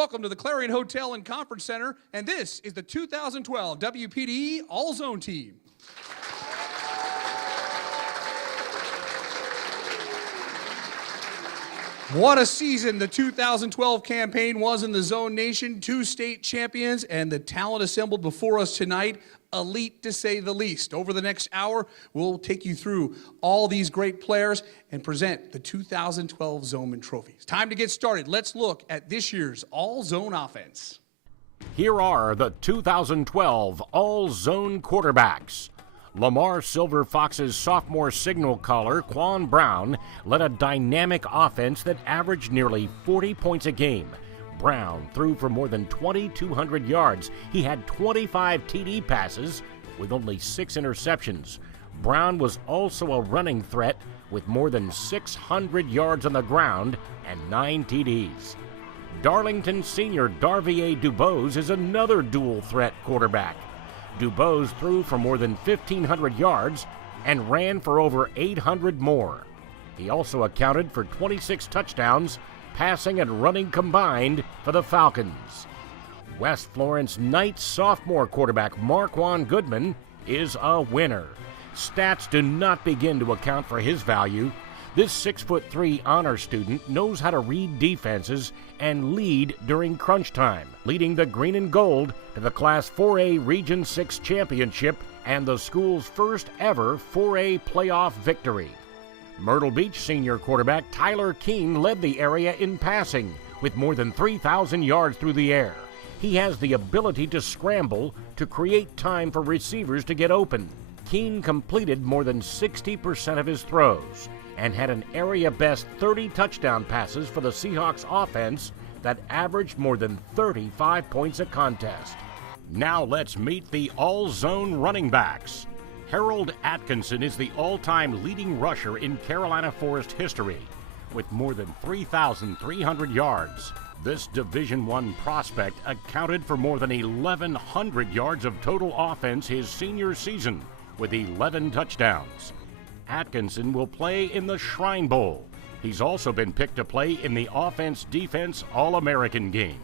Welcome to the Clarion Hotel and Conference Center, and this is the 2012 WPDE All-Zone team. What a season the 2012 campaign was in the Zone Nation. 2 state champions and the talent assembled before us tonight, elite to say the least. Over the next hour, we'll take you through all these great players and present the 2012 Zoman trophies. Time to get started. Let's look at this year's All-Zone offense. Here are the 2012 All-Zone quarterbacks. Lamar Silver Fox's sophomore signal caller, Quan Brown, led a dynamic offense that averaged nearly 40 points a game. Brown threw for more than 2,200 yards. He had 25 TD passes with only 6 interceptions. Brown was also a running threat with more than 600 yards on the ground and 9 TDs. Darlington senior Darvier Dubose is another dual threat quarterback. Dubose threw for more than 1,500 yards and ran for over 800 more. He also accounted for 26 touchdowns, passing and running combined for the Falcons. West Florence Knights sophomore quarterback Marquand Goodman is a winner. Stats do not begin to account for his value. This 6'3" honor student knows how to read defenses and lead during crunch time, leading the Green and Gold to the Class 4A Region 6 championship and the school's first ever 4A playoff victory. Myrtle Beach senior quarterback Tyler Keene led the area in passing with more than 3,000 yards through the air. He has the ability to scramble to create time for receivers to get open. Keene completed more than 60% of his throws and had an area-best 30 touchdown passes for the Seahawks offense that averaged more than 35 points a contest. Now let's meet the all-zone running backs. Harold Atkinson is the all-time leading rusher in Carolina Forest history with more than 3,300 yards. This Division I prospect accounted for more than 1,100 yards of total offense his senior season with 11 touchdowns. Atkinson will play in the Shrine Bowl. He's also been picked to play in the Offense-Defense All-American game.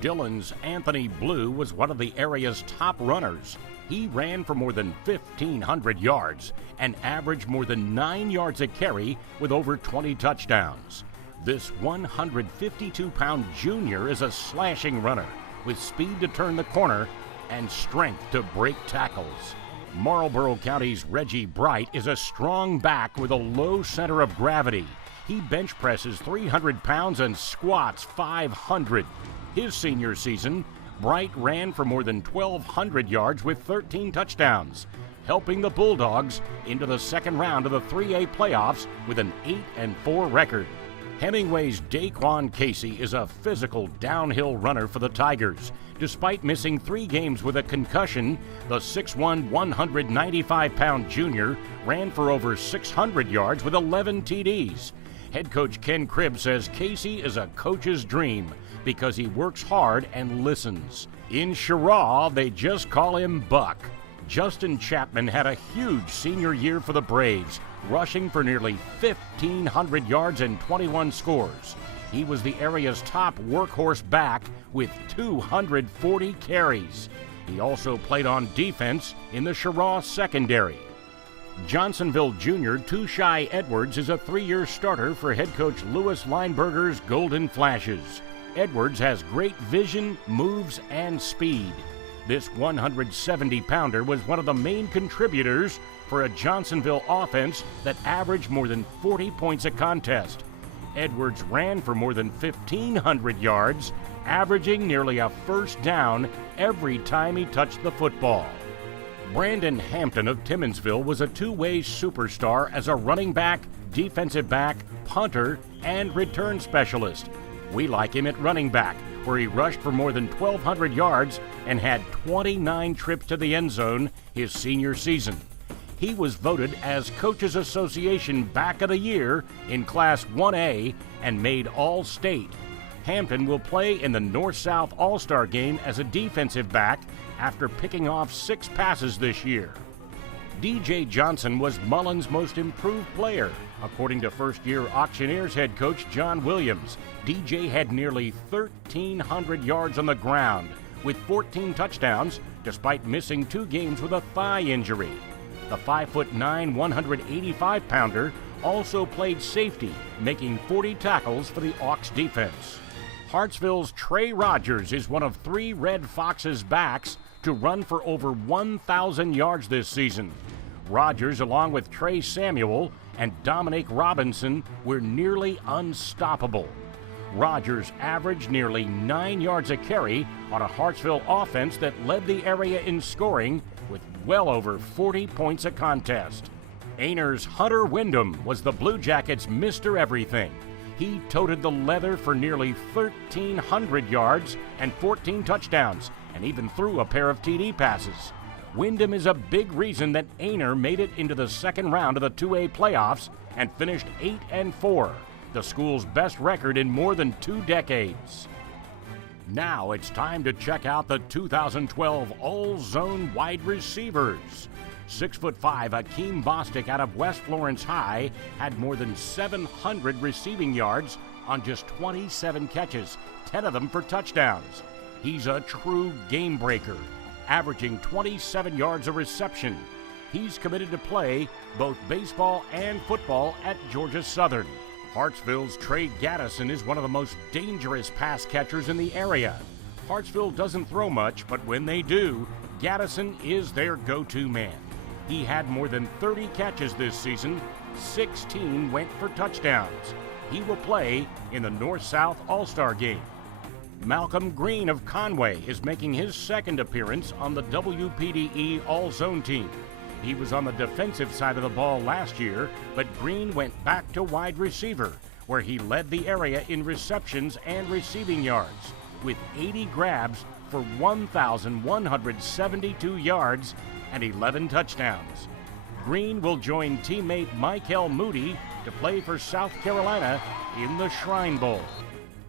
Dillon's Anthony Blue was one of the area's top runners. He ran for more than 1,500 yards and averaged more than 9 yards a carry with over 20 touchdowns. This 152-pound junior is a slashing runner with speed to turn the corner and strength to break tackles. Marlboro County's Reggie Bright is a strong back with a low center of gravity. He bench presses 300 pounds and squats 500. His senior season, Bright ran for more than 1,200 yards with 13 touchdowns, helping the Bulldogs into the second round of the 3A playoffs with an 8-4 record. Hemingway's Daquan Casey is a physical downhill runner for the Tigers. Despite missing 3 games with a concussion, the 6'1", 195-pound junior ran for over 600 yards with 11 TDs. Head coach Ken Cribb says Casey is a coach's dream because he works hard and listens. In Cheraw, they just call him Buck. Justin Chapman had a huge senior year for the Braves, rushing for nearly 1,500 yards and 21 scores. He was the area's top workhorse back with 240 carries. He also played on defense in the Cheraw secondary. Johnsonville junior Tushai Edwards is a 3-year starter for head coach Louis Lineberger's Golden Flashes. Edwards has great vision, moves, and speed. This 170-pounder was one of the main contributors for a Johnsonville offense that averaged more than 40 points a contest. Edwards ran for more than 1,500 yards, averaging nearly a first down every time he touched the football. Brandon Hampton of Timmonsville was a 2-way superstar as a running back, defensive back, punter, and return specialist. We like him at running back, where he rushed for more than 1,200 yards and had 29 trips to the end zone his senior season. He was voted as Coaches Association Back of the Year in Class 1A and made All-State. Hampton will play in the North-South All-Star game as a defensive back after picking off 6 passes this year. DJ Johnson was Mullen's most improved player. According to first-year Auctioneers head coach John Williams, DJ had nearly 1,300 yards on the ground with 14 touchdowns despite missing 2 games with a thigh injury. The 5'9", 185-pounder also played safety, making 40 tackles for the Auks defense. Hartsville's Trey Rogers is one of 3 Red Foxes backs to run for over 1,000 yards this season. Rogers, along with Trey Samuel and Dominic Robinson, were nearly unstoppable. Rogers averaged nearly 9 yards a carry on a Hartsville offense that led the area in scoring with well over 40 points a contest. Ainer's Hunter Wyndham was the Blue Jackets' Mr. Everything. He toted the leather for nearly 1,300 yards and 14 touchdowns, and even threw a pair of TD passes. Wyndham is a big reason that Ainer made it into the second round of the 2A playoffs and finished 8-4, the school's best record in more than 2 decades. Now it's time to check out the 2012 All-Zone wide receivers. 6'5" Akeem Bostic out of West Florence High had more than 700 receiving yards on just 27 catches, 10 of them for touchdowns. He's a true game breaker, averaging 27 yards a reception. He's committed to play both baseball and football at Georgia Southern. Hartsville's Trey Gaddison is one of the most dangerous pass catchers in the area. Hartsville doesn't throw much, but when they do, Gaddison is their go-to man. He had more than 30 catches this season. 16 went for touchdowns. He will play in the North-South All-Star Game. Malcolm Green of Conway is making his second appearance on the WPDE All-Zone team. He was on the defensive side of the ball last year, but Green went back to wide receiver, where he led the area in receptions and receiving yards, with 80 grabs for 1,172 yards and 11 touchdowns. Green will join teammate Michael Moody to play for South Carolina in the Shrine Bowl.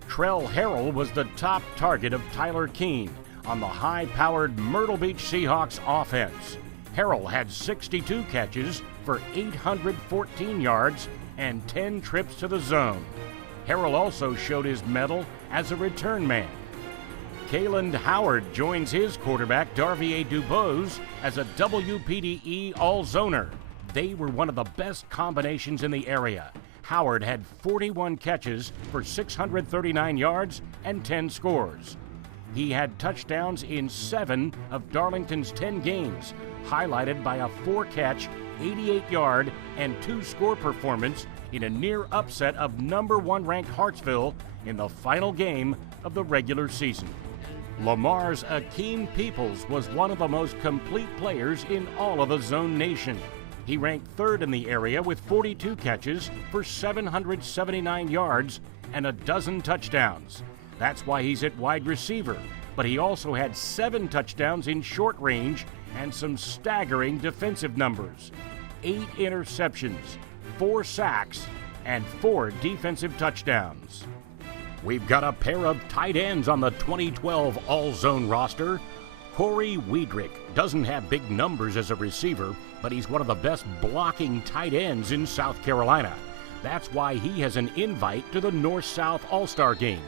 Trell Harrell was the top target of Tyler Keene on the high-powered Myrtle Beach Seahawks offense. Harrell had 62 catches for 814 yards and 10 trips to the zone. Harrell also showed his mettle as a return man. Kayland Howard joins his quarterback Darvier Dubose as a WPDE All-Zoner. They were one of the best combinations in the area. Howard had 41 catches for 639 yards and 10 scores. He had touchdowns in 7 of Darlington's 10 games, highlighted by a 4-catch, 88-yard, and 2-score performance in a near upset of number 1 ranked Hartsville in the final game of the regular season. Lamar's Akeem Peoples was one of the most complete players in all of the Zone Nation. He ranked 3rd in the area with 42 catches for 779 yards and a dozen touchdowns. That's why he's at wide receiver, but he also had 7 touchdowns in short range and some staggering defensive numbers. 8 interceptions, 4 sacks, and 4 defensive touchdowns. We've got a pair of tight ends on the 2012 All-Zone roster. Corey Wiedrick doesn't have big numbers as a receiver, but he's one of the best blocking tight ends in South Carolina. That's why he has an invite to the North-South All-Star Game.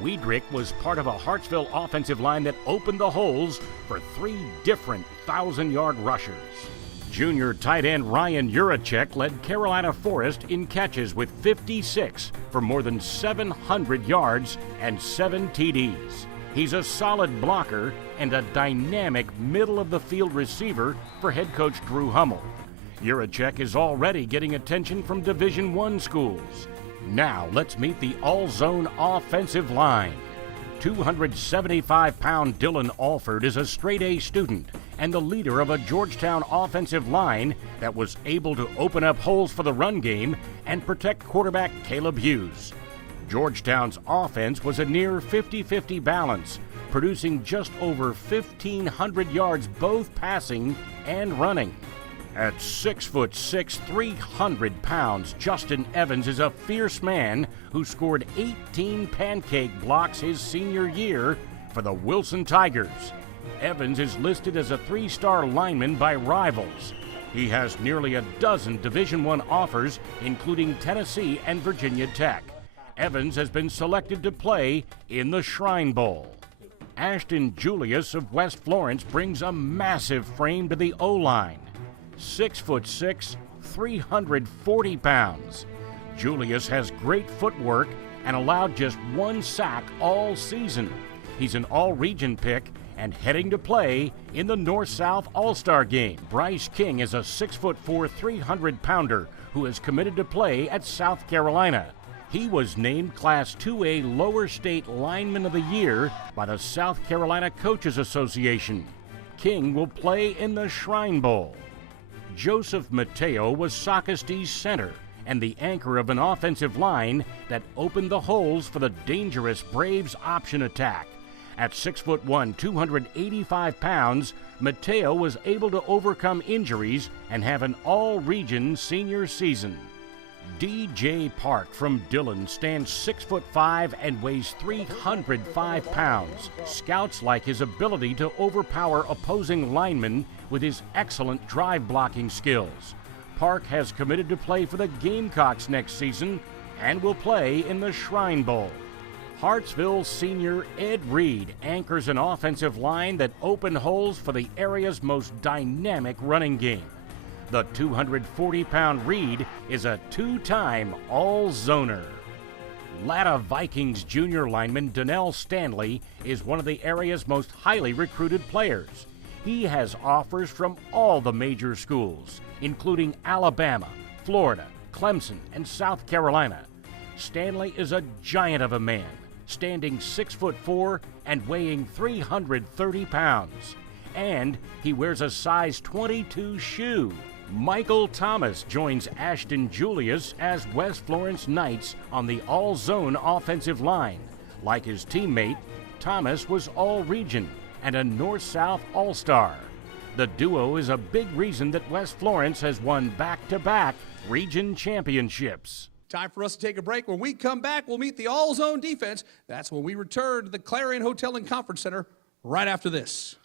Wiedrick was part of a Hartsville offensive line that opened the holes for 3 different 1,000-yard rushers. Junior tight end Ryan Juracek led Carolina Forest in catches with 56 for more than 700 yards and 7 TDs. He's a solid blocker and a dynamic middle-of-the-field receiver for head coach Drew Hummel. Juracek is already getting attention from Division I schools. Now let's meet the All-Zone offensive line. 275-pound Dylan Alford is a straight-A student and the leader of a Georgetown offensive line that was able to open up holes for the run game and protect quarterback Caleb Hughes. Georgetown's offense was a near 50-50 balance, producing just over 1,500 yards both passing and running. At 6'6", 300 pounds, Justin Evans is a fierce man who scored 18 pancake blocks his senior year for the Wilson Tigers. Evans is listed as a 3-star lineman by Rivals. He has nearly a dozen Division I offers, including Tennessee and Virginia Tech. Evans has been selected to play in the Shrine Bowl. Ashton Julius of West Florence brings a massive frame to the O-line. 6'6", 340 pounds. Julius has great footwork and allowed just 1 sack all season. He's an all-region pick and heading to play in the North-South All-Star Game. Bryce King is a 6'4", 300-pounder who is committed to play at South Carolina. He was named Class 2A Lower State Lineman of the Year by the South Carolina Coaches Association. King will play in the Shrine Bowl. Joseph Mateo was Socast's center and the anchor of an offensive line that opened the holes for the dangerous Braves option attack. At 6'1", 285 pounds, Mateo was able to overcome injuries and have an all-region senior season. DJ Park from Dillon stands 6'5" and weighs 305 pounds. Scouts like his ability to overpower opposing linemen with his excellent drive blocking skills. Park has committed to play for the Gamecocks next season and will play in the Shrine Bowl. Hartsville senior Ed Reed anchors an offensive line that opened holes for the area's most dynamic running game. The 240-pound Reed is a 2-time All-Zoner. Latta Vikings junior lineman Donnell Stanley is one of the area's most highly recruited players. He has offers from all the major schools, including Alabama, Florida, Clemson, and South Carolina. Stanley is a giant of a man, standing 6'4" and weighing 330 pounds. And he wears a size 22 shoe. Michael Thomas joins Ashton Julius as West Florence Knights on the all-zone offensive line. Like his teammate, Thomas was all-region and a North-South All-Star. The duo is a big reason that West Florence has won back-to-back region championships. Time for us to take a break. When we come back, we'll meet the all-zone defense. That's when we return to the Clarion Hotel and Conference Center right after this.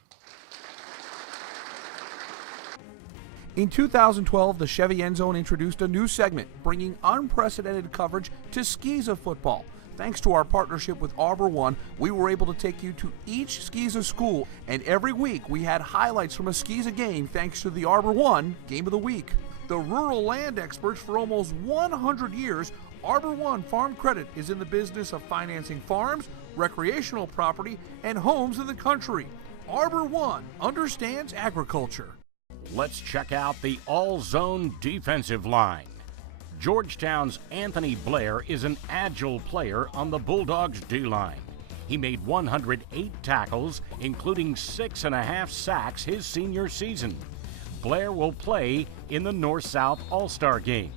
In 2012, the Chevy End Zone introduced a new segment, bringing unprecedented coverage to Skeeza football. Thanks to our partnership with Arbor One, we were able to take you to each Skeeza school, and every week we had highlights from a Skeeza game thanks to the Arbor One Game of the Week. The rural land experts for almost 100 years, Arbor One Farm Credit is in the business of financing farms, recreational property, and homes in the country. Arbor One understands agriculture. Let's check out the all-zone defensive line. Georgetown's Anthony Blair is an agile player on the Bulldogs' D-line. He made 108 tackles, including 6.5 sacks his senior season. Blair will play in the North-South All-Star Game.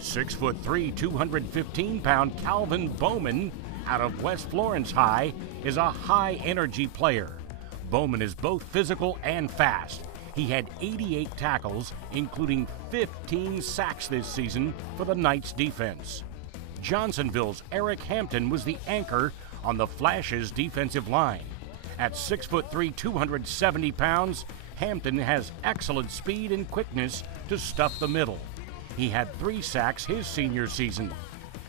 6'3", 215-pound Calvin Bowman out of West Florence High is a high-energy player. Bowman is both physical and fast. He had 88 tackles, including 15 sacks this season for the Knights defense. Johnsonville's Eric Hampton was the anchor on the Flash's defensive line. At 6'3", 270 pounds, Hampton has excellent speed and quickness to stuff the middle. He had 3 sacks his senior season.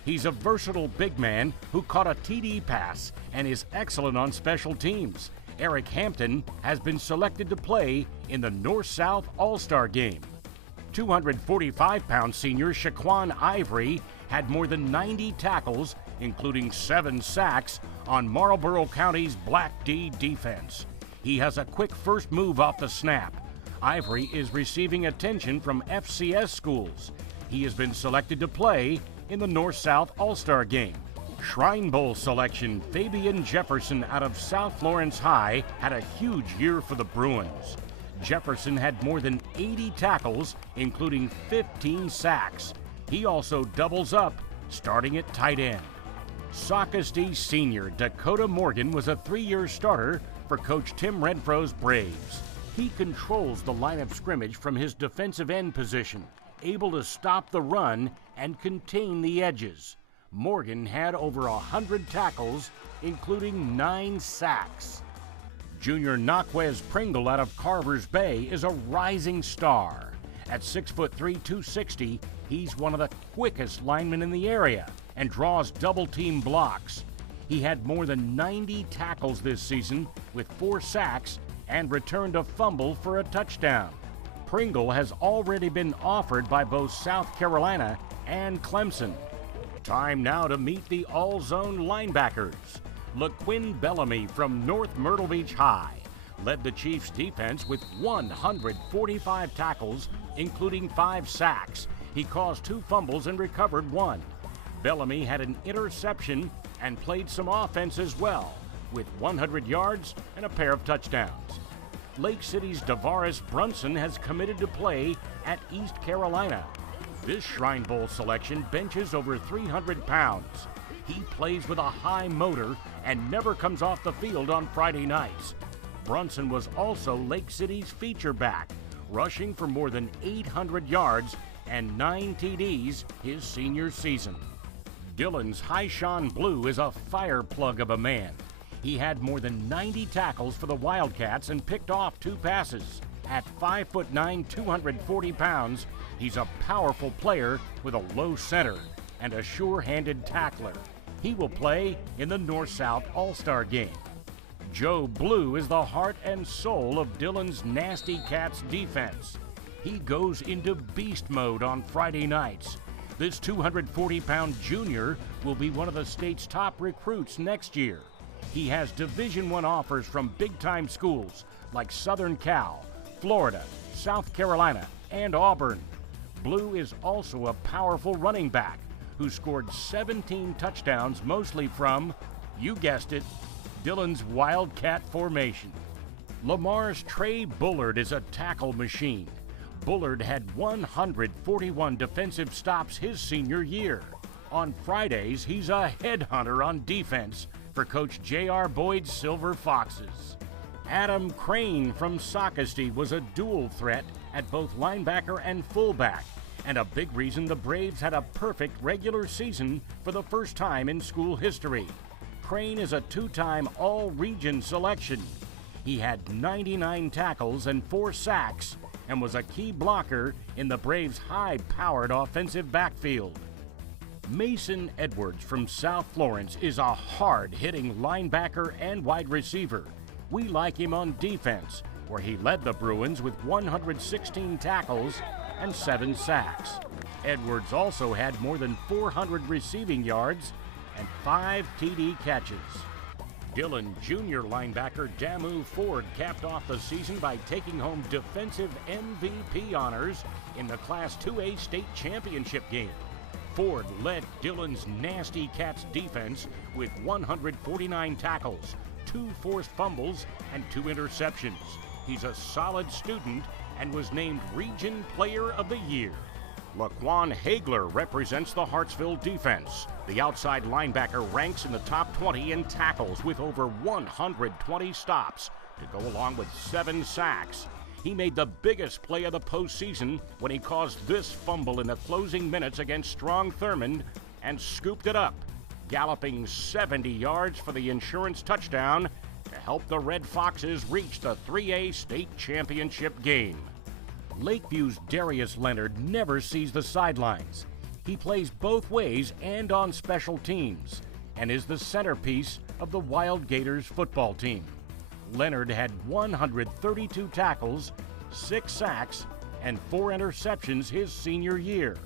He's a versatile big man who caught a TD pass and is excellent on special teams. Eric Hampton has been selected to play in the North-South All-Star Game. 245-pound senior Shaquan Ivory had more than 90 tackles, including 7 sacks, on Marlboro County's Black D defense. He has a quick first move off the snap. Ivory is receiving attention from FCS schools. He has been selected to play in the North-South All-Star Game. Shrine Bowl selection Fabian Jefferson out of South Florence High had a huge year for the Bruins. Jefferson had more than 80 tackles, including 15 sacks. He also doubles up, starting at tight end. Socastee senior Dakota Morgan was a 3-year starter for Coach Tim Renfro's Braves. He controls the line of scrimmage from his defensive end position, able to stop the run and contain the edges. Morgan had over 100 tackles, including 9 sacks. Junior Naquez Pringle out of Carver's Bay is a rising star. At 6'3", 260, he's one of the quickest linemen in the area and draws double-team blocks. He had more than 90 tackles this season with 4 sacks and returned a fumble for a touchdown. Pringle has already been offered by both South Carolina and Clemson. Time now to meet the all-zone linebackers. LaQuinn Bellamy from North Myrtle Beach High led the Chiefs' defense with 145 tackles, including 5 sacks. He caused 2 fumbles and recovered 1. Bellamy had an interception and played some offense as well, with 100 yards and a pair of touchdowns. Lake City's DeVaris Brunson has committed to play at East Carolina. This Shrine Bowl selection benches over 300 pounds. He plays with a high motor and never comes off the field on Friday nights. Brunson was also Lake City's feature back, rushing for more than 800 yards and 9 TDs his senior season. Dillon's Hyshawn Blue is a fire plug of a man. He had more than 90 tackles for the Wildcats and picked off 2 passes. At 5'9", 240 pounds, he's a powerful player with a low center and a sure-handed tackler. He will play in the North-South All-Star game. Joe Blue is the heart and soul of Dillon's Nasty Cats defense. He goes into beast mode on Friday nights. This 240-pound junior will be one of the state's top recruits next year. He has Division I offers from big-time schools like Southern Cal, Florida, South Carolina, and Auburn. Blue is also a powerful running back who scored 17 touchdowns, mostly from, you guessed it, Dillon's Wildcat formation. Lamar's Trey Bullard is a tackle machine. Bullard had 141 defensive stops his senior year. On Fridays, he's a headhunter on defense for Coach J.R. Boyd's Silver Foxes. Adam Crane from Sockasty was a dual threat at both linebacker and fullback, and a big reason the Braves had a perfect regular season for the first time in school history. Crane is a 2-time All-Region selection. He had 99 tackles and 4 sacks and was a key blocker in the Braves' high-powered offensive backfield. Mason Edwards from South Florence is a hard-hitting linebacker and wide receiver. We like him on defense, where he led the Bruins with 116 tackles and 7 sacks. Edwards also had more than 400 receiving yards and 5 TD catches. Dillon junior linebacker Damu Ford capped off the season by taking home defensive MVP honors in the Class 2A state championship game. Ford led Dillon's Nasty Cats defense with 149 tackles, 2 forced fumbles, and 2 interceptions. He's a solid student and was named Region Player of the Year. Laquan Hagler represents the Hartsville defense. The outside linebacker ranks in the top 20 in tackles with over 120 stops to go along with 7 sacks. He made the biggest play of the postseason when he caused this fumble in the closing minutes against Strong Thurmond and scooped it up, galloping 70 yards for the insurance touchdown to help the Red Foxes reach the 3A state championship game. Lakeview's Darius Leonard never sees the sidelines. He plays both ways and on special teams and is the centerpiece of the Wild Gators football team. Leonard had 132 tackles, 6 sacks, and 4 interceptions his senior year.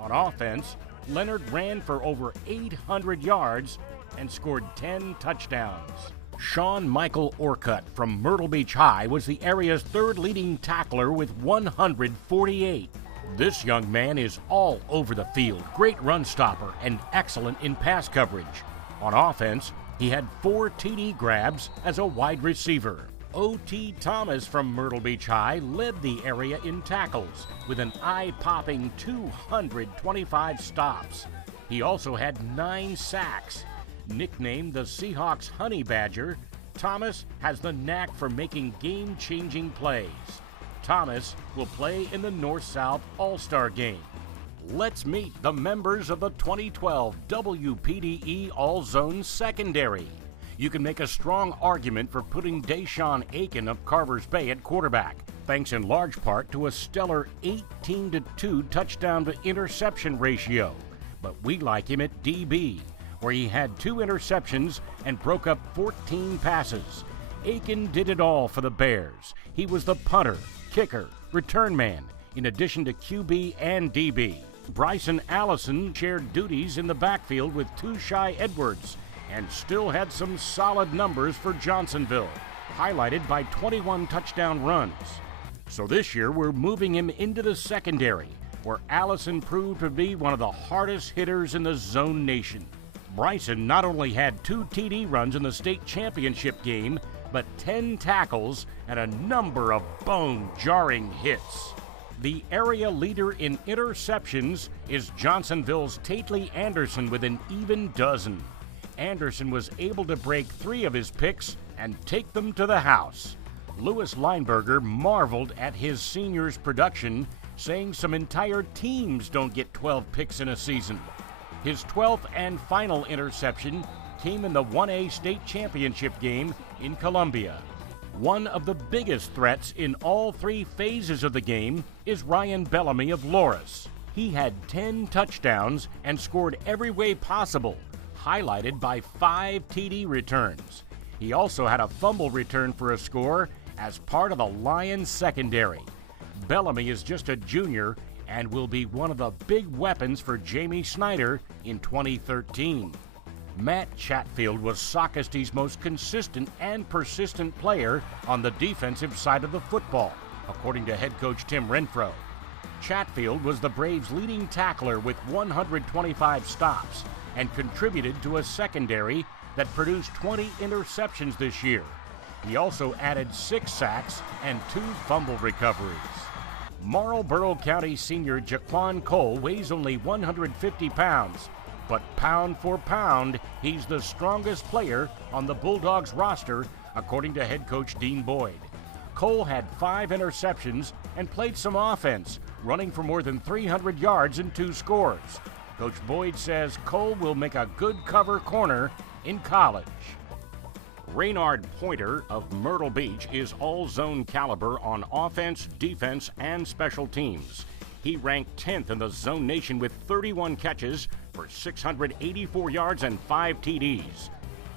On offense, Leonard ran for over 800 yards and scored 10 touchdowns. Sean Michael Orcutt from Myrtle Beach High was the area's 3rd leading tackler with 148. This young man is all over the field, great run stopper, and excellent in pass coverage. On offense, he had 4 TD grabs as a wide receiver. O.T. Thomas from Myrtle Beach High led the area in tackles with an eye-popping 225 stops. He also had 9 sacks. Nicknamed the Seahawks Honey Badger, Thomas has the knack for making game-changing plays. Thomas will play in the North-South All-Star game. Let's meet the members of the 2012 WPDE All-Zone Secondary. You can make a strong argument for putting Deshaun Aiken of Carvers Bay at quarterback. thanks in large part to a stellar 18-2 touchdown to interception ratio. But we like him at DB, where he had 2 interceptions and broke up 14 passes. Aiken did it all for the Bears. He was the punter, kicker, return man, in addition to QB and DB. Bryson Allison shared duties in the backfield with Tushai Edwards and still had some solid numbers for Johnsonville, highlighted by 21 touchdown runs. So this year we're moving him into the secondary, where Allison proved to be one of the hardest hitters in the Zone Nation. Bryson not only had 2 TD runs in the state championship game, but 10 tackles and a number of bone-jarring hits. The area leader in interceptions is Johnsonville's Tately Anderson with an even dozen. Anderson was able to break 3 of his picks and take them to the house. Louis Lineberger marveled at his senior's production, saying some entire teams don't get 12 picks in a season. His 12th and final interception came in the 1A state championship game in Columbia. One of the biggest threats in all 3 phases of the game is Ryan Bellamy of Loris. He had 10 touchdowns and scored every way possible, highlighted by 5 TD returns. He also had a fumble return for a score as part of the Lions secondary. Bellamy is just a junior and will be one of the big weapons for Jamie Snyder in 2013. Matt Chatfield was Sockesty's most consistent and persistent player on the defensive side of the football, according to head coach Tim Renfro. Chatfield was the Braves' leading tackler with 125 stops and contributed to a secondary that produced 20 interceptions this year. He also added 6 sacks and 2 fumble recoveries. Marlboro County senior Jaquan Cole weighs only 150 pounds, but pound for pound, he's the strongest player on the Bulldogs roster, according to head coach Dean Boyd. Cole had 5 interceptions and played some offense, running for more than 300 yards and 2 scores. Coach Boyd says Cole will make a good cover corner in college. Raynard Pointer of Myrtle Beach is all-zone caliber on offense, defense, and special teams. He ranked 10th in the Zone Nation with 31 catches for 684 yards and 5 TDs.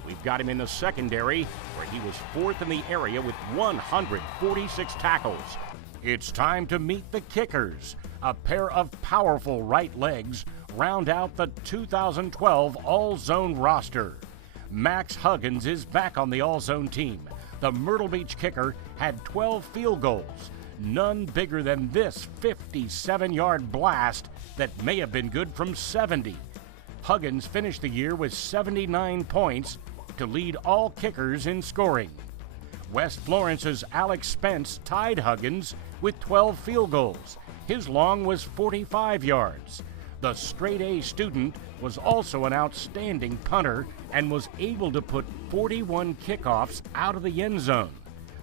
We've got him in the secondary, where he was 4th in the area with 146 tackles. It's time to meet the kickers. A pair of powerful right legs round out the 2012 All-Zone roster. Max Huggins is back on the All-Zone team. The Myrtle Beach kicker had 12 field goals, none bigger than this 57-yard blast that may have been good from 70. Huggins finished the year with 79 points to lead all kickers in scoring. West Florence's Alex Spence tied Huggins with 12 field goals. His long was 45 yards. The straight-A student was also an outstanding punter and was able to put 41 kickoffs out of the end zone.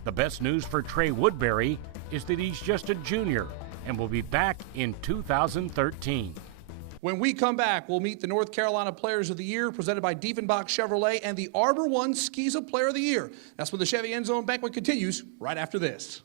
The best news for Trey Woodbury is that he's just a junior and will be back in 2013. When we come back, we'll meet the North Carolina Players of the Year, presented by Diefenbach Chevrolet, and the Arbor won Skiza Player of the Year. That's when the Chevy End Zone Banquet continues right after this.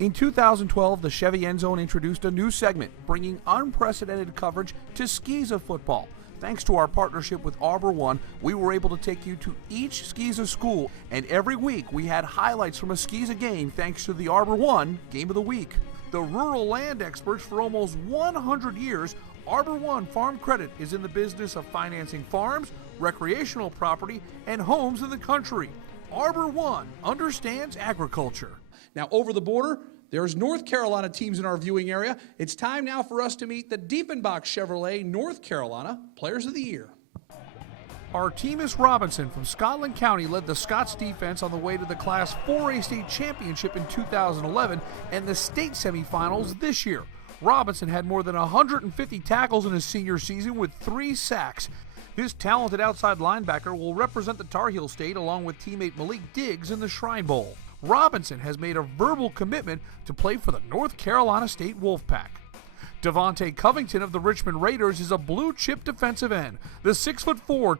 In 2012, the Chevy End Zone introduced a new segment, bringing unprecedented coverage to Skiza football. Thanks to our partnership with Arbor One, we were able to take you to each Skiza school, and every week we had highlights from a Skiza game thanks to the Arbor One Game of the Week. The rural land experts for almost 100 years, Arbor One Farm Credit is in the business of financing farms, recreational property, and homes in the country. Arbor One understands agriculture. Now, over the border, there's North Carolina teams in our viewing area. It's time now for us to meet the Diefenbach Chevrolet North Carolina Players of the Year. Artemis Robinson from Scotland County led the Scots defense on the way to the Class 4A state championship in 2011 and the state semifinals this year. Robinson had more than 150 tackles in his senior season with 3 sacks. This talented outside linebacker will represent the Tar Heel State along with teammate Malik Diggs in the Shrine Bowl. Robinson has made a verbal commitment to play for the North Carolina State Wolfpack. Devontae Covington of the Richmond Raiders is a blue-chip defensive end. The 6'4",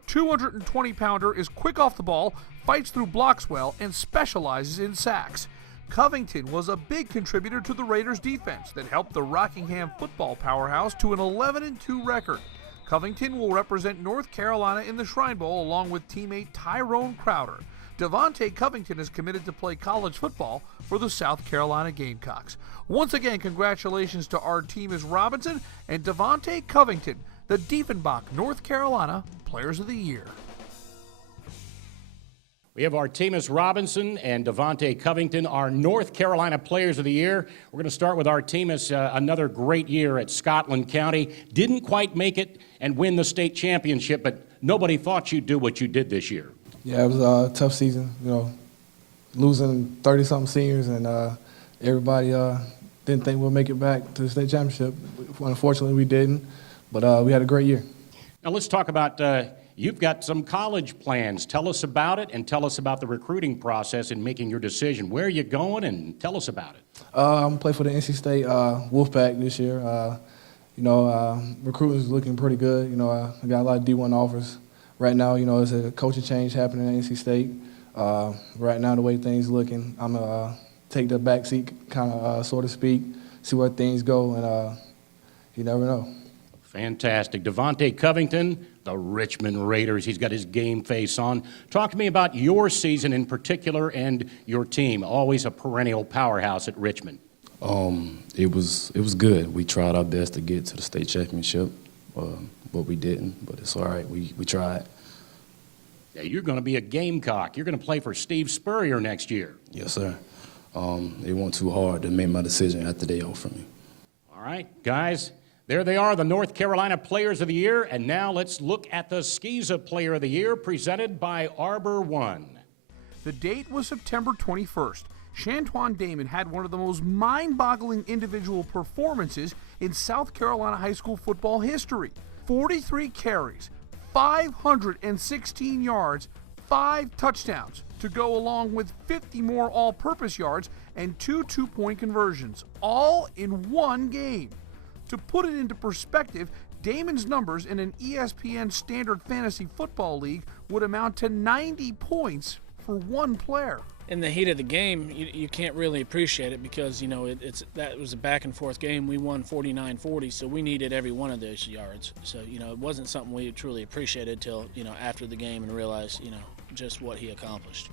220-pounder is quick off the ball, fights through blocks well, and specializes in sacks. Covington was a big contributor to the Raiders' defense that helped the Rockingham football powerhouse to an 11-2 record. Covington will represent North Carolina in the Shrine Bowl along with teammate Tyrone Crowder. Devontae Covington is committed to play college football for the South Carolina Gamecocks. Once again, congratulations to Artemis Robinson and Devontae Covington, the Diefenbach, North Carolina Players of the Year. We have Artemis Robinson and Devontae Covington, our North Carolina Players of the Year. We're going to start with Artemis, another great year at Scotland County. Didn't quite make it and win the state championship, but nobody thought you'd do what you did this year. Yeah, it was a tough season, losing 30-something seniors, and everybody didn't think we'll make it back to the state championship. Unfortunately, we didn't, but we had a great year. Now let's talk about, you've got some college plans. Tell us about it, and tell us about the recruiting process in making your decision. Where are you going, and tell us about it. I'm going to play for the NC State Wolfpack this year. Recruiting is looking pretty good. I got a lot of D1 offers. Right now, there's a coaching change happening at NC State. Right now, the way things looking, I'm going to take the back seat, kind of, so to speak, see where things go, and you never know. Fantastic. Devontae Covington, the Richmond Raiders. He's got his game face on. Talk to me about your season in particular and your team. Always a perennial powerhouse at Richmond. It was good. We tried our best to get to the state championship. But we didn't, but it's all right. We tried. Yeah, you're going to be a Gamecock. You're going to play for Steve Spurrier next year. Yes, sir. It wasn't too hard to make my decision after they offered me. All right, guys, there they are, the North Carolina Players of the Year. And now let's look at the SCISA Player of the Year presented by Arbor One. The date was September 21st. Shantuan Damon had one of the most mind-boggling individual performances in South Carolina high school football history. 43 carries, 516 yards, 5 touchdowns to go along with 50 more all-purpose yards and 2 two-point conversions, all in one game. To put it into perspective, Damon's numbers in an ESPN Standard Fantasy Football League would amount to 90 points for one player. In the heat of the game, you can't really appreciate it because, that was a back-and-forth game. We won 49-40, so we needed every one of those yards. So, it wasn't something we truly appreciated till, after the game and realized, just what he accomplished.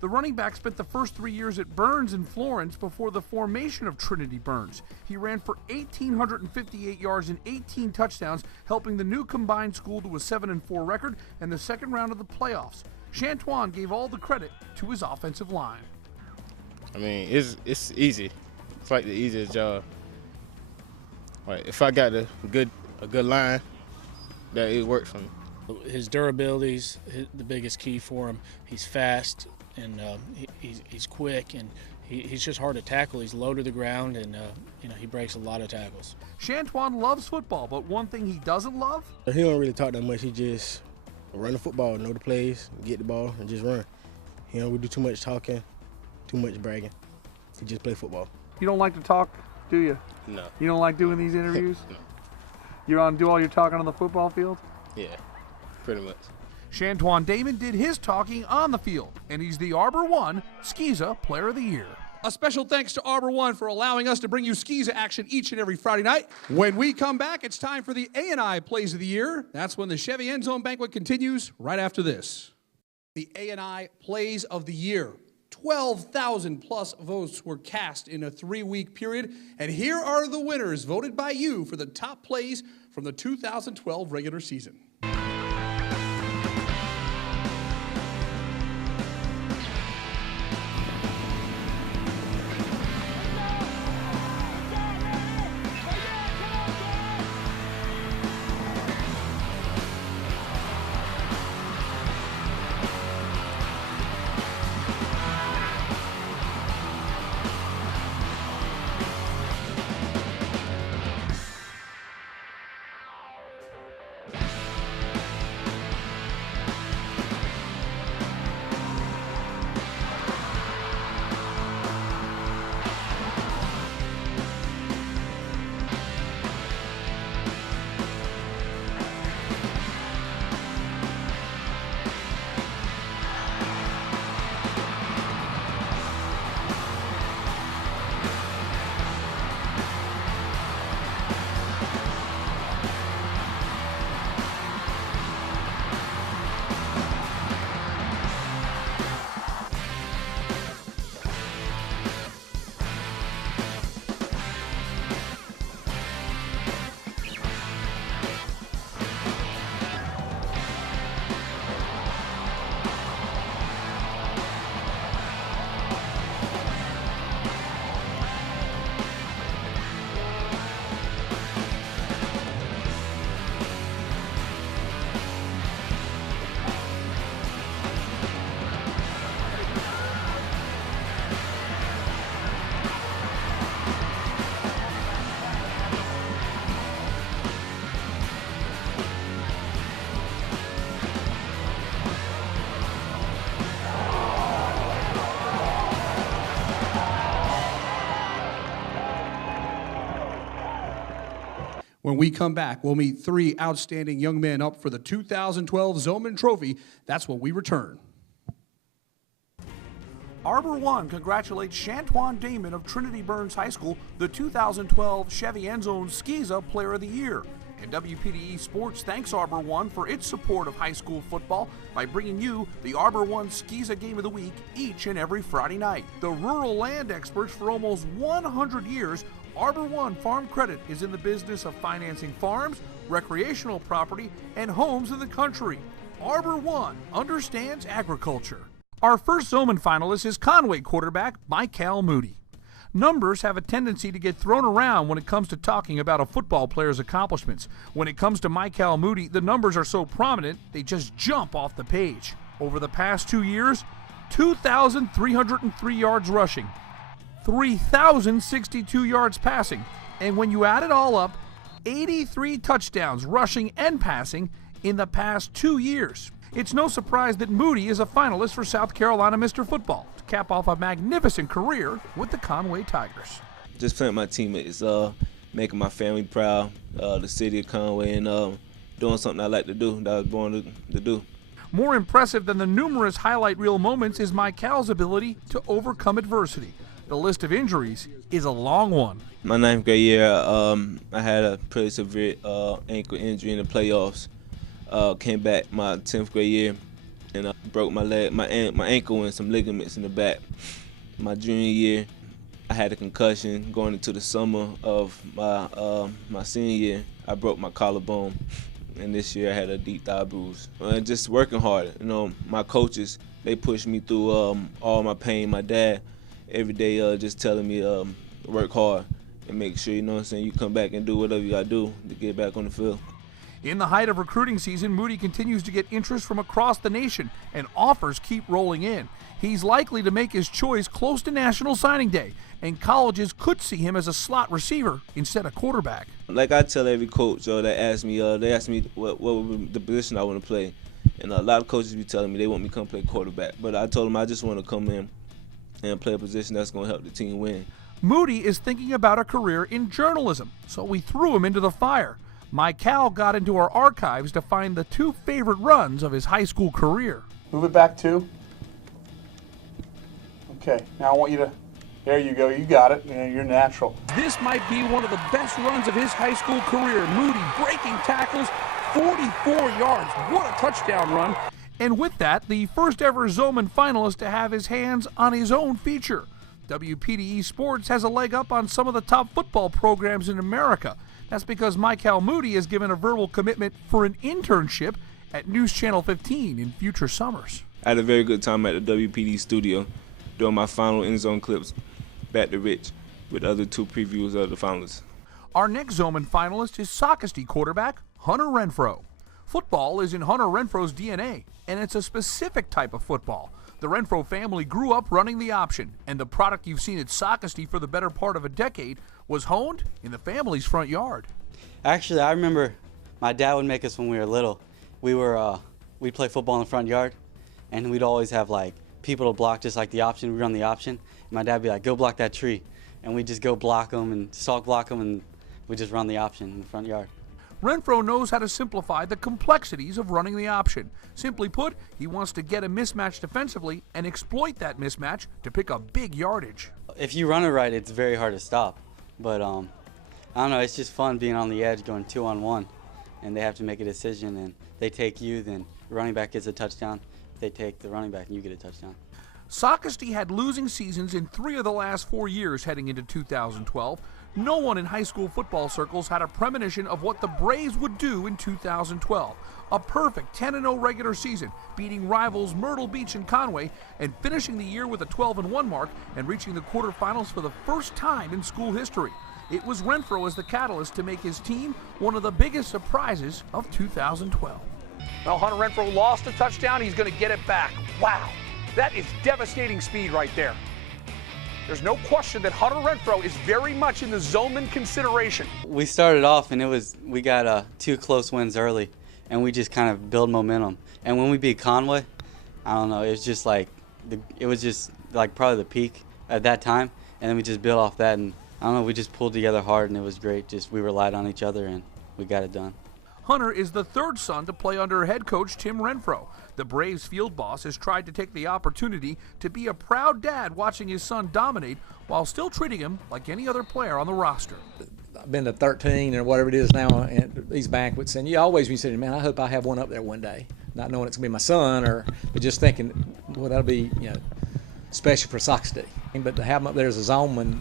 The running back spent the first 3 years at Burns in Florence before the formation of Trinity Burns. He ran for 1,858 yards and 18 touchdowns, helping the new combined school to a 7-4 record and the second round of the playoffs. Shantuan gave all the credit to his offensive line. I mean, it's easy. It's like the easiest job. Like if I got a good line, that it works for me. His durability is the biggest key for him. He's fast and he's quick and he's just hard to tackle. He's low to the ground and he breaks a lot of tackles. Shantuan loves football, but one thing he doesn't love? He don't really talk that much. He just run the football, know the plays, get the ball, and just run. He don't do too much talking, too much bragging. He just play football. You don't like to talk, do you? No. You don't like doing these interviews? No. You do all your talking on the football field? Yeah, pretty much. Shantuan Damon did his talking on the field, and he's the Arbor One SCISA Player of the Year. A special thanks to Arbor One for allowing us to bring you SCISA action each and every Friday night. When we come back, it's time for the A&I Plays of the Year. That's when the Chevy End Zone Banquet continues right after this. The A&I Plays of the Year. 12,000 plus votes were cast in a 3-week period, and here are the winners voted by you for the top plays from the 2012 regular season. When we come back, we'll meet 3 outstanding young men up for the 2012 Zoman Trophy. That's when we return. Arbor One congratulates Shantuan Damon of Trinity Burns High School, the 2012 Chevy Endzone Skiza Player of the Year. And WPDE Sports thanks Arbor One for its support of high school football by bringing you the Arbor One Skiza Game of the Week each and every Friday night. The rural land experts for almost 100 years, Arbor One Farm Credit is in the business of financing farms, recreational property, and homes in the country. Arbor One understands agriculture. Our first Zoman finalist is Conway quarterback Michael Moody. Numbers have a tendency to get thrown around when it comes to talking about a football player's accomplishments. When it comes to Michael Moody, the numbers are so prominent, they just jump off the page. Over the past 2 years, 2,303 yards rushing, 3,062 yards passing, and when you add it all up, 83 touchdowns rushing and passing in the past 2 years. It's no surprise that Moody is a finalist for South Carolina Mr. Football to cap off a magnificent career with the Conway Tigers. Just playing my teammates, making my family proud, the city of Conway, and doing something I like to do, that I was born to do. More impressive than the numerous highlight reel moments is Michael's ability to overcome adversity. The list of injuries is a long one. My 9th grade year, I had a pretty severe ankle injury in the playoffs. Came back my 10th grade year and broke my leg, my ankle and some ligaments in the back. My junior year, I had a concussion. Going into the summer of my senior year, I broke my collarbone, and this year I had a deep thigh bruise. Just working hard. You know, my coaches, they pushed me through all my pain. My dad, every day, just telling me work hard and make sure, you know what I'm saying, you come back and do whatever you gotta do to get back on the field. In the height of recruiting season, Moody continues to get interest from across the nation, and offers keep rolling in. He's likely to make his choice close to National Signing Day, and colleges could see him as a slot receiver instead of quarterback. Like I tell every coach that asks me, they ask me what would be the position I want to play, and a lot of coaches be telling me they want me to come play quarterback, but I told them I just want to come in and play a position that's going to help the team win. Moody is thinking about a career in journalism, so we threw him into the fire. Michael got into our archives to find the 2 favorite runs of his high school career. Move it back 2. Okay, now I want you to, there you go, you got it, yeah, you're natural. This might be one of the best runs of his high school career. Moody breaking tackles, 44 yards. What a touchdown run. And with that, the first ever Zoman finalist to have his hands on his own feature. WPDE Sports has a leg up on some of the top football programs in America. That's because Michael Moody has given a verbal commitment for an internship at News Channel 15 in future summers. I had a very good time at the WPD studio doing my final end zone clips back to Rich with the other 2 previews of the finalists. Our next Zoman finalist is Sockesty quarterback Hunter Renfro. Football is in Hunter Renfro's DNA, and it's a specific type of football. The Renfro family grew up running the option, and the product you've seen at Sockesty for the better part of a decade was honed in the family's front yard. Actually, I remember my dad would make us when we were little. We'd play football in the front yard, and we'd always have like people to block just like the option. We'd run the option, and my dad would be like, go block that tree. And we'd just go block them and stalk block them, and we'd just run the option in the front yard. Renfro knows how to simplify the complexities of running the option. Simply put, he wants to get a mismatch defensively and exploit that mismatch to pick up big yardage. If you run it right, it's very hard to stop. But I don't know, it's just fun being on the edge going 2-on-1, and they have to make a decision, and they take you, then the running back gets a touchdown. They take the running back and you get a touchdown. Sockesty had losing seasons in 3 of the last 4 years heading into 2012. No one in high school football circles had a premonition of what the Braves would do in 2012. A perfect 10-0 regular season, beating rivals Myrtle Beach and Conway, and finishing the year with a 12-1 mark and reaching the quarterfinals for the first time in school history. It was Renfro as the catalyst to make his team one of the biggest surprises of 2012. Well, Hunter Renfro lost a touchdown. He's going to get it back. Wow, that is devastating speed right there. There's no question that Hunter Renfro is very much in the Zoman consideration. We started off and we got 2 close wins early, and we just kind of build momentum. And when we beat Conway, I don't know, it was just like probably the peak at that time, and then we just built off that, and I don't know, we just pulled together hard, and it was great. Just we relied on each other, and we got it done. Hunter is the third son to play under head coach Tim Renfro. The Braves field boss has tried to take the opportunity to be a proud dad watching his son dominate while still treating him like any other player on the roster. I've been to 13 or whatever it is now at these banquets, and you always be saying, man, I hope I have one up there one day. Not knowing it's going to be my son, but just thinking, well, that'll be, special for Sock's Day. But to have him up there as a Zoman,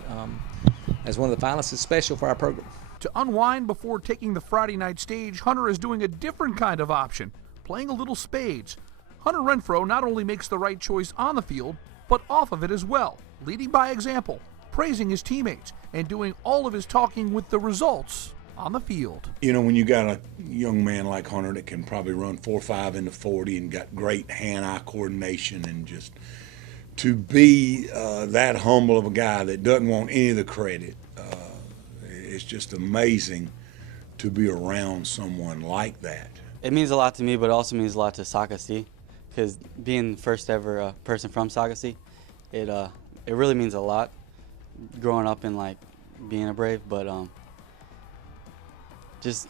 as one of the finalists is special for our program. To unwind before taking the Friday night stage, Hunter is doing a different kind of option, playing a little spades. Hunter Renfro not only makes the right choice on the field, but off of it as well, leading by example, praising his teammates, and doing all of his talking with the results on the field. When you got a young man like Hunter that can probably run 4.5 into 40 and got great hand-eye coordination, and just to be that humble of a guy that doesn't want any of the credit, it's just amazing to be around someone like that. It means a lot to me, but it also means a lot to Sockasty, because being the first ever person from Sockasty, it really means a lot. Growing up and being a Brave, but just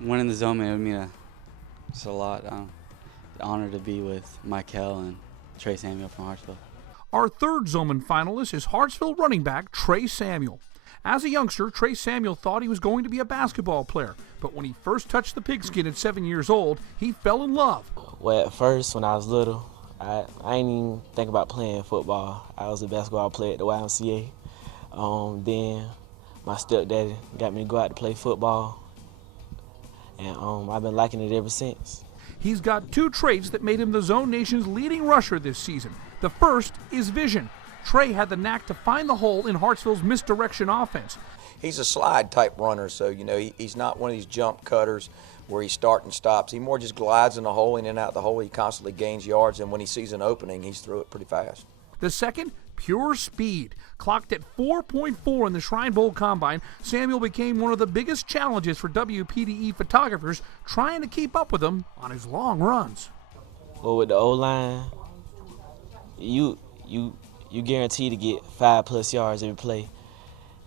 winning the Zoman, it would mean just a lot. Honored to be with Michael and Trey Samuel from Hartsville. Our third Zoman finalist is Hartsville running back Trey Samuel. As a youngster, Trey Samuel thought he was going to be a basketball player, but when he first touched the pigskin at 7 years old, he fell in love. Well, at first, when I was little, I didn't even think about playing football. I was a basketball player at the YMCA. Then my stepdaddy got me to go out to play football, and I've been liking it ever since. He's got two traits that made him the Zone Nation's leading rusher this season. The first is vision. Trey had the knack to find the hole in Hartsville's misdirection offense. He's a slide type runner, so he's not one of these jump cutters where he starts and stops. He more just glides in the hole, in and out the hole. He constantly gains yards, and when he sees an opening, he's through it pretty fast. The second, pure speed. Clocked at 4.4 in the Shrine Bowl Combine, Samuel became one of the biggest challenges for WPDE photographers trying to keep up with him on his long runs. Well, with the O-line, you guarantee to get 5+ yards every play.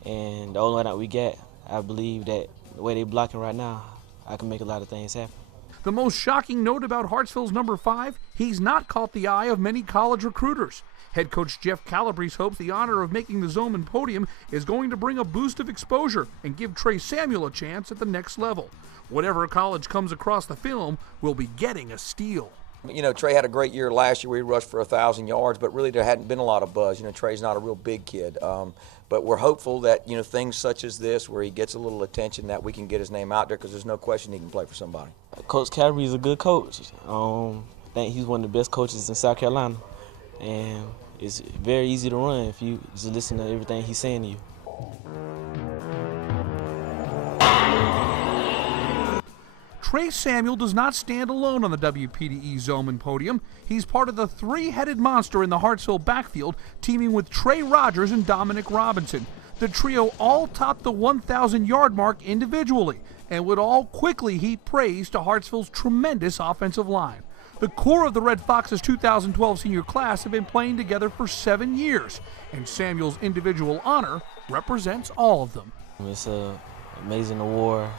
And the O-line that we got, I believe that the way they're blocking right now, I can make a lot of things happen. The most shocking note about Hartsville's number 5, he's not caught the eye of many college recruiters. Head coach Jeff Calabrese hopes the honor of making the Zoman podium is going to bring a boost of exposure and give Trey Samuel a chance at the next level. Whatever college comes across the film will be getting a steal. Trey had a great year last year where he rushed for 1,000 yards, but really there hadn't been a lot of buzz. Trey's not a real big kid. But we're hopeful that, things such as this, where he gets a little attention, that we can get his name out there, because there's no question he can play for somebody. Coach Calabrese is a good coach. I think he's one of the best coaches in South Carolina. And it's very easy to run if you just listen to everything he's saying to you. Trey Samuel does not stand alone on the WPDE Zoman podium. He's part of the three-headed monster in the Hartsville backfield, teaming with Trey Rogers and Dominic Robinson. The trio all topped the 1,000-yard mark individually and would all quickly heap praise to Hartsville's tremendous offensive line. The core of the Red Foxes' 2012 senior class have been playing together for 7 years, and Samuel's individual honor represents all of them. It's an amazing award.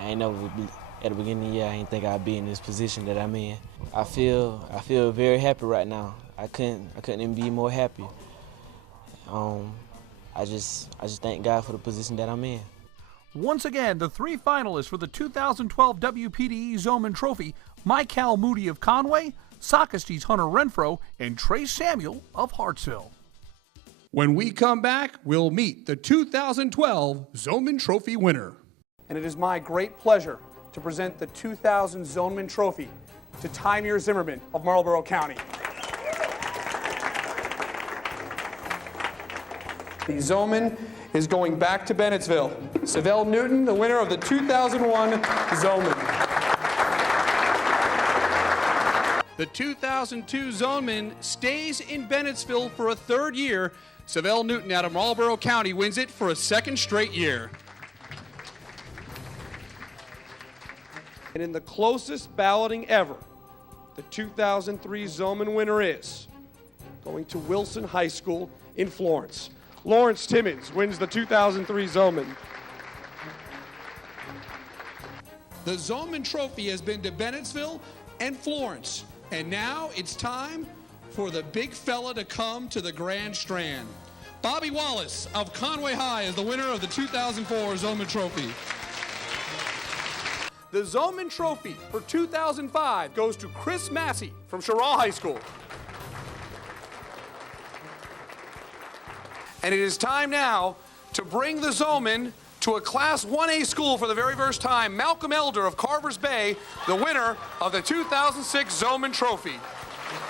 At the beginning of the year, I didn't think I'd be in this position that I'm in. I feel very happy right now. I couldn't even be more happy. I just thank God for the position that I'm in. Once again, the three finalists for the 2012 WPDE Zoman Trophy: Michael Moody of Conway, Sockasty's Hunter Renfro, and Trey Samuel of Hartsville. When we come back, we'll meet the 2012 Zoman Trophy winner. And it is my great pleasure to present the 2000 Zoman Trophy to Tymir Zimmerman of Marlboro County. The Zoman is going back to Bennettsville. Savell Newton, the winner of the 2001 Zoman. The 2002 Zoman stays in Bennettsville for a third year. Savell Newton out of Marlboro County wins it for a second straight year. And in the closest balloting ever, the 2003 Zoman winner is going to Wilson High School in Florence. Lawrence Timmons wins the 2003 Zoman. The Zoman Trophy has been to Bennettsville and Florence, and now it's time for the big fella to come to the Grand Strand. Bobby Wallace of Conway High is the winner of the 2004 Zoman Trophy. The Zoman Trophy for 2005 goes to Chris Massey from Sherrall High School. And it is time now to bring the Zoman to a Class 1A school for the very first time. Malcolm Elder of Carvers Bay, the winner of the 2006 Zoman Trophy.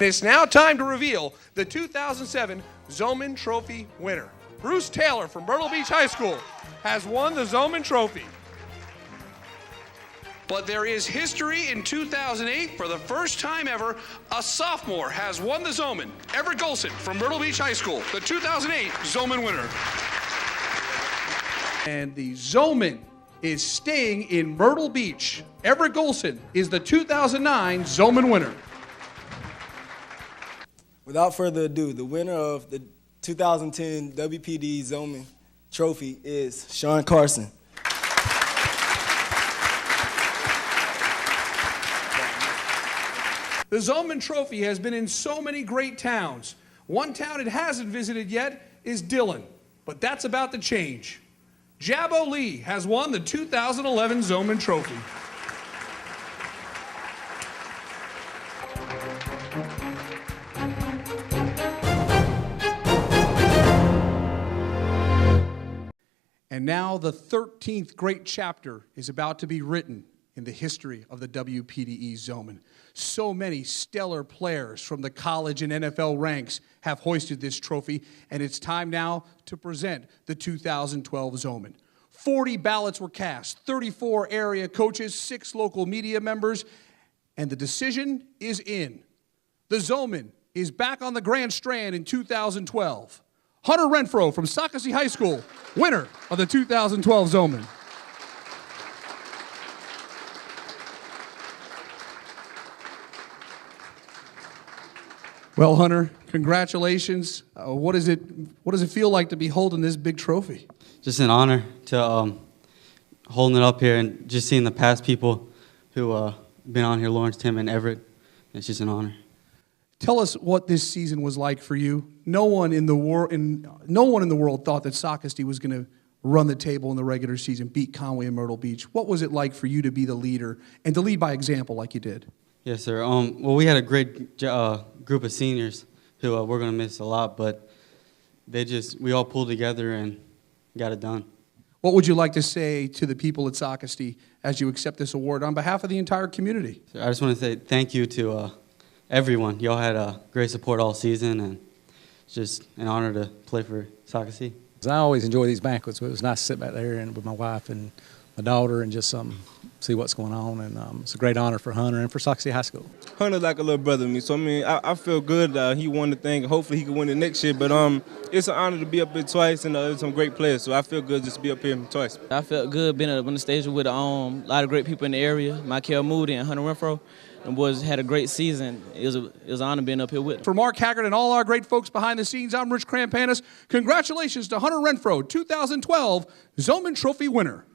It's now time to reveal the 2007 Zoman Trophy winner. Bruce Taylor from Myrtle Beach High School has won the Zoman Trophy. But there is history in 2008. For the first time ever, a sophomore has won the Zoman. Everett Golson from Myrtle Beach High School, the 2008 Zoman winner. And the Zoman is staying in Myrtle Beach. Everett Golson is the 2009 Zoman winner. Without further ado, the winner of the 2010 WPDE Zoman Trophy is Sean Carson. The Zoman Trophy has been in so many great towns. One town it hasn't visited yet is Dillon, but that's about to change. Jabbo Lee has won the 2011 Zoman Trophy. And now the 13th great chapter is about to be written in the history of the WPDE Zoman. So many stellar players from the college and NFL ranks have hoisted this trophy, and it's time now to present the 2012 Zoman. 40 ballots were cast, 34 area coaches, 6 local media members, and the decision is in. The Zoman is back on the Grand Strand in 2012. Hunter Renfro from Socastee High School, winner of the 2012 Zoman. Well, Hunter, congratulations. What does it feel like to be holding this big trophy? Just an honor to holding it up here and just seeing the past people who been on here, Lawrence, Tim, and Everett. It's just an honor. Tell us what this season was like for you. No one in the world thought that Socastee was going to run the table in the regular season, beat Conway and Myrtle Beach. What was it like for you to be the leader and to lead by example like you did? Yes, sir. Well, we had a great group of seniors who we're going to miss a lot, but we all pulled together and got it done. What would you like to say to the people at Socastee as you accept this award on behalf of the entire community? I just want to say thank you to everyone. Y'all had great support all season, and it's just an honor to play for Socastee. I always enjoy these banquets. It was nice to sit back there and with my wife and my daughter and just see what's going on. And it's a great honor for Hunter and for Socastee High School. Hunter's like a little brother to me, so I mean, I feel good. He won the thing. Hopefully he can win it next year. But it's an honor to be up here twice, and there's some great players. So I feel good just to be up here twice. I felt good being up on the stage with a lot of great people in the area, Michael Moody and Hunter Renfro. And boys had a great season. It was an honor being up here with them. For Mark Haggard and all our great folks behind the scenes, I'm Rich Krampanis. Congratulations to Hunter Renfro, 2012 Zoman Trophy winner.